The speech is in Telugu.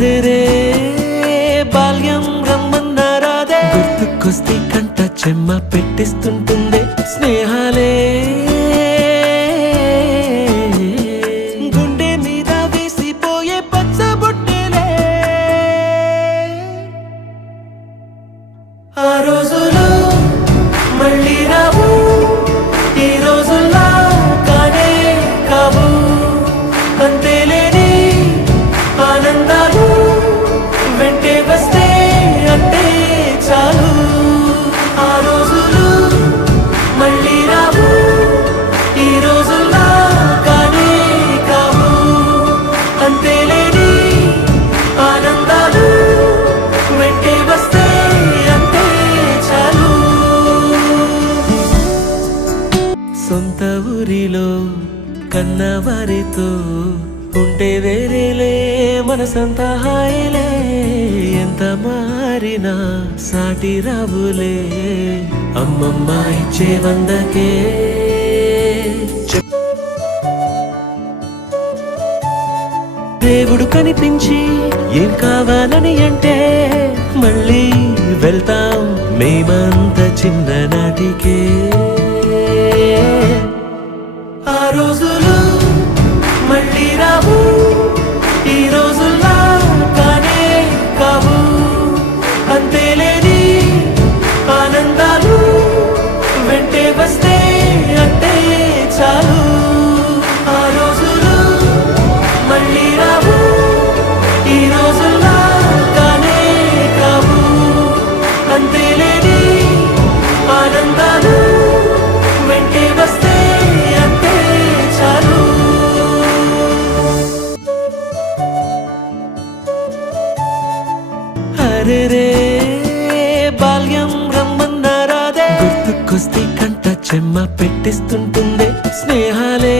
అరెరే బాల్యం రమ్మన్నారాదే గుర్తుకొస్తే కంట చెమ్మ పెట్టిస్తుంటుందే స్నేహాలే గుండె మీద వేసిపోయే పచ్చబొట్టెలే ఆ రోజులు మళ్ళీ రావు ఈ రోజుల్లా కానే కావు అంతేలేని ఆనందాలు వెంటే వస్తే అంటే చాలు ఆ రోజులు మళ్ళీ రావు ఈ రోజుల్లా కానే కావు అంతేలేని ఆనందాలు వెంటే వస్తే అంటే చాలు సొంత ఊరిలో కన్నవారితో ఉంటే వేరేలే మనసంతా హాయిలే ఎంత మారినా సాటి రావులే అమ్మమ్మ ఇచ్చే వందకే దేవుడు కనిపించి ఏం కావాలని అంటే మళ్ళీ వెళ్తాం మేమంత చిన్ననాటికే ఆ రోజులు మళ్ళీ రావు ఈ రోజుల్లా కానే కావు అంతేలేని ఆనందాలు వెంటే వస్తే అంటే చాలు ఆ రోజులు మళ్ళీ రావు ఈ రోజుల్లా కానే కావు అంతేలేని ఆనందాలు వెంటే వస్తే అంటే చాలు అరెరే బాల్యం రమ్మన్నారాదే గుర్తుకొస్తే కంట చెమ్మ పెట్టిస్తుంటుందే స్నేహాలే